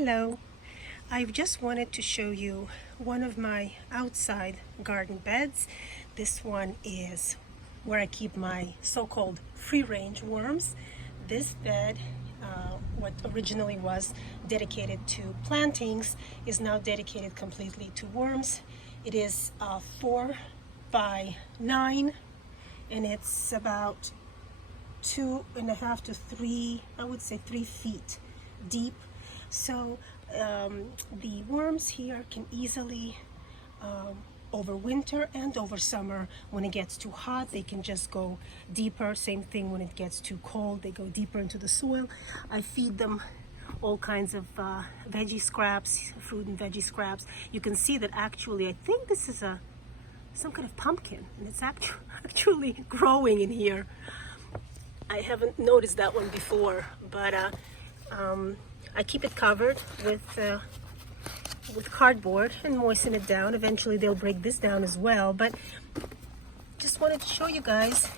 Hello, I just wanted to show you one of my outside garden beds. This one is where I keep my so-called free-range worms. This bed, what originally was dedicated to plantings, is now dedicated completely to worms. It is 4 by 9 and it's about 2.5 to 3, I would say 3 feet deep. So the worms here can easily overwinter and over summer. When it gets too hot, they can just go deeper. Same thing when it gets too cold, they go deeper into the soil. I feed them all kinds of veggie scraps, fruit and veggie scraps. You can see that actually, I think this is some kind of pumpkin, and it's actually growing in here. I haven't noticed that one before, but I keep it covered with cardboard and moisten it down. Eventually they'll break this down as well, but just wanted to show you guys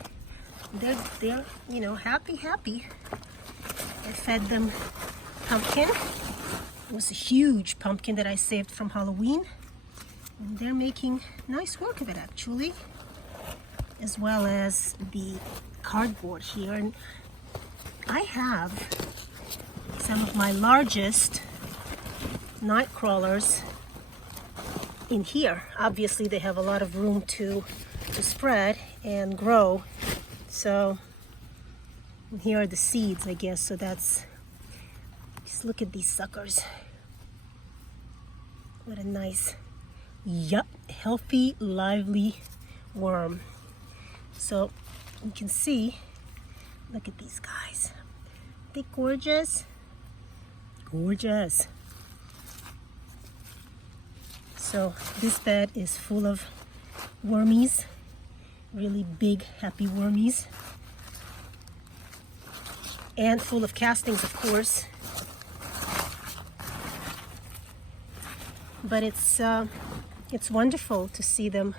they're you know, happy. I fed them pumpkin. It was a huge pumpkin that I saved from Halloween, and they're making nice work of it actually, as well as the cardboard here. And I have some of my largest night crawlers in here. Obviously they have a lot of room to spread and grow. So here are the seeds, I guess. So that's, just look at these suckers. What a nice, healthy, lively worm. So you can see, look at these guys. Aren't they gorgeous? Gorgeous. So this bed is full of wormies, really big, happy wormies, and full of castings, of course. But it's wonderful to see them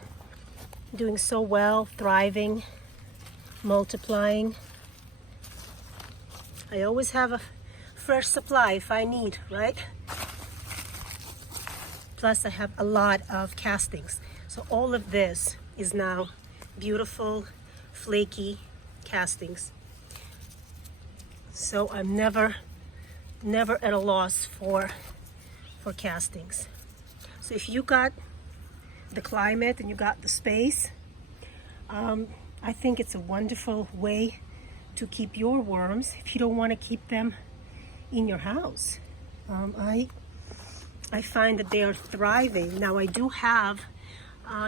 doing so well, thriving, multiplying. I always have a fresh supply if I need, right? Plus I have a lot of castings. So all of this is now beautiful, flaky castings. So I'm never at a loss for castings. So if you got the climate and you got the space, I think it's a wonderful way to keep your worms if you don't want to keep them in your house. I find that they are thriving. Now I do have,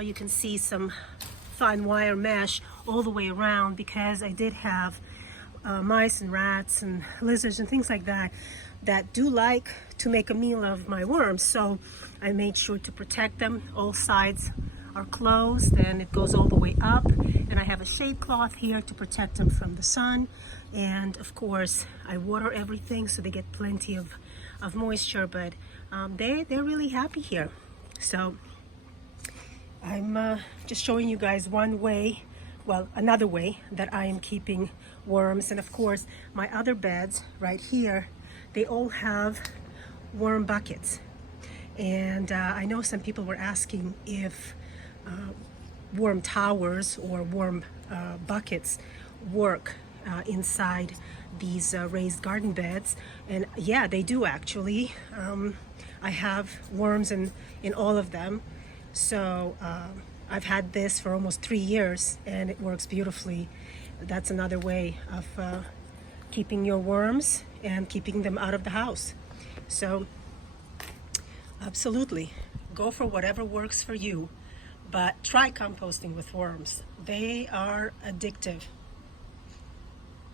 you can see some fine wire mesh all the way around, because I did have mice and rats and lizards and things like that do like to make a meal of my worms. So I made sure to protect them. All sides are closed and it goes all the way up. And I have a shade cloth here to protect them from the sun. And of course I water everything so they get plenty of moisture, but they're really happy here. So I'm just showing you guys one way, well, another way that I am keeping worms. And of course my other beds right here, they all have worm buckets. And I know some people were asking if worm towers or worm buckets work inside these raised garden beds, and yeah, they do actually. I have worms in all of them. So I've had this for almost 3 years and it works beautifully. That's another way of keeping your worms and keeping them out of the house. So absolutely, go for whatever works for you, but try composting with worms. They are addictive.